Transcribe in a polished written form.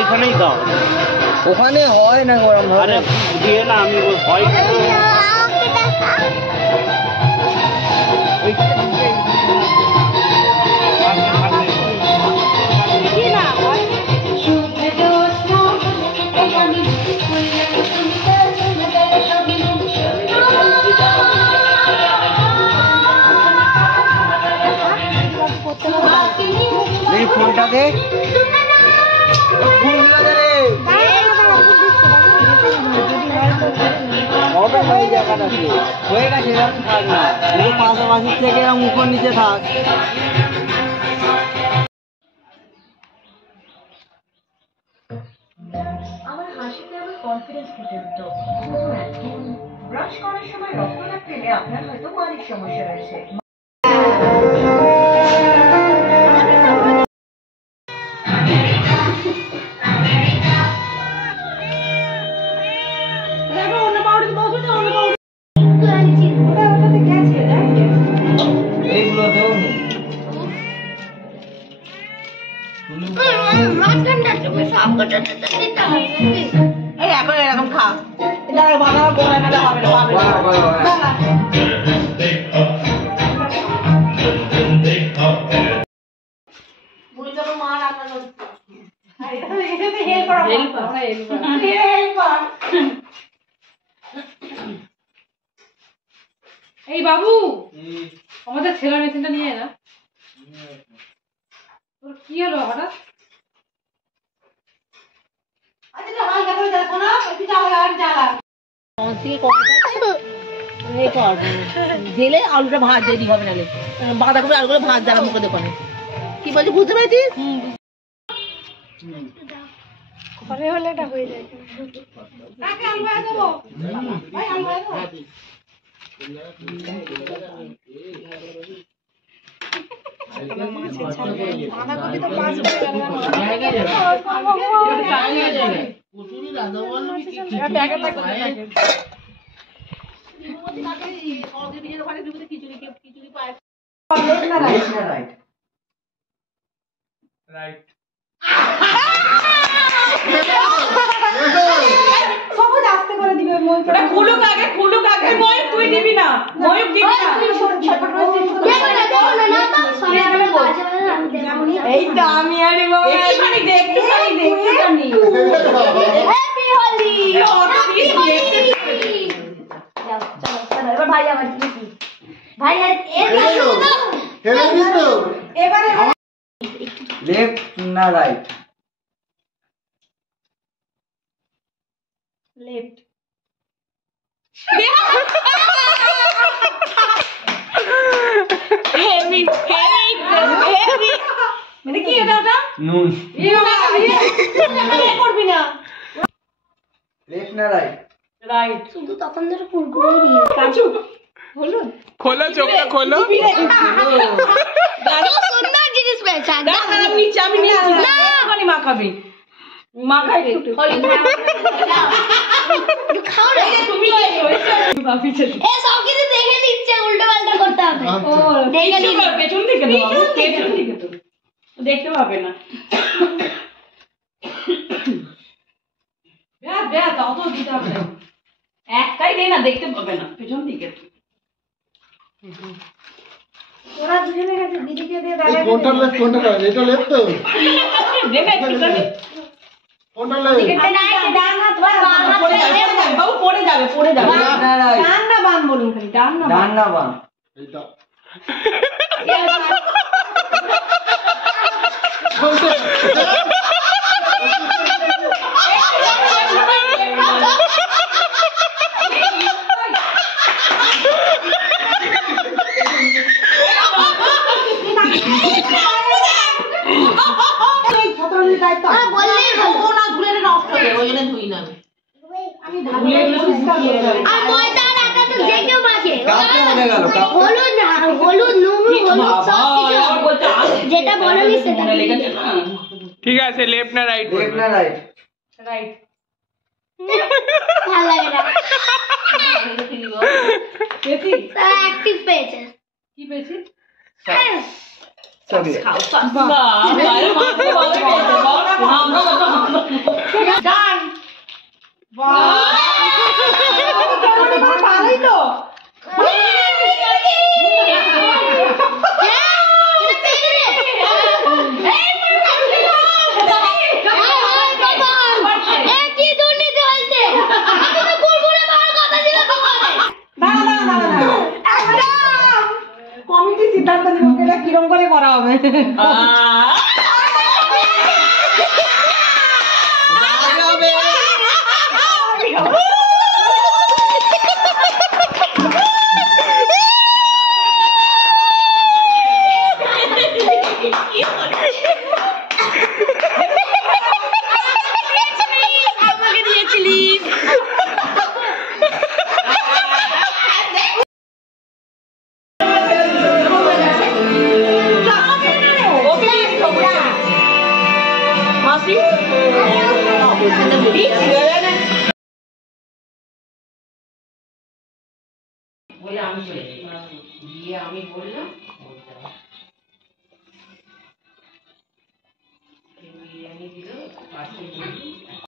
এখানেই দাও। ওখানে হয় না গরম ভাবে। আরে দিয়ে না আমি হয় এই ফোনটা দে। হবে না এই জায়গাটাতে হয়ে গেছে এরকম থাক না এই পাশাপাশি থেকে এরকম উপর নিচে থাক। আমার হাসিতে আমার কনফিডেন্স ফুটে উঠত। ব্রাশ করার সময় রক্তটা পেলে আপনার হয়তো মালিক সমস্যা রয়েছে। এইগুলো দেও নি এখন এরকম খা বাবা গোড়া মেলা হবে মা রান্না করছে এই বাবু আমাদের ছেলের মেশিনটা নিয়ে না তোর কি হলো হঠাৎ ঢেলে আলুটা ভাত দেরি হবে নালে বাঁধাকপি আলুগুলো ভাত জ্বালা মুখে দোকানে কি বলছি বুঝতে পেরেছিস ঘরে হলে এটা হয়ে যায় বাঁধাকপি তো 5 সবুজ আস্তে করে দিবে খুলুক আগে ময়ূক তুই দিবি না ময়ূক দিবি না এই তো আমি আরে বাবা একটুখানি দে হ্যাপি হোলি চলো এবার ভাই আমার কি ভাই এবারে লেফট না রাইট লেফট হেভি মানে কি এটা নুন করবি না লেফট না রাইট রাইট শুধু তখন ধরে কুরকুরে নিয়ে কাজু হলুদ খোলো চোখটা খোলো সুন্দর জিনিস পেয়েছে আমি নিয়ে মাখাবি মাখাই একটু খাও না তুমি এ সব কিছু দেখে নিচ্ছে উল্টো পাল্টা করতে হবে দেখে নিচ্ছে পেছন দিকে তো দেখতে পাবে না অত দিতে হবে না একটাই দে না দেখতে পাবে না পেছন দিকে ওরা দুজনের কাছে দিদিকে দিয়ে দাঁড়ায় কোনটা লেফট কোনটা রাইট এটা লেফট তো দেবে একটুখানি কোনটা লেফট ডান হাত বাবু পড়ে যাবে ডান না বাম বলুন খালি ডান না বাম এইটা যেটা বলনি সেটা ঠিক আছে লেফট না রাইট লেফট না রাইট রাইট ভালো লাগে না তারা অ্যাক্টিভ পেয়েছে কি পেয়েছি সরি বাবা আমাকে দিয়েছিলিস। মাসি বলে আমি গিয়ে আমি বললাম বিরিয়ানি দিল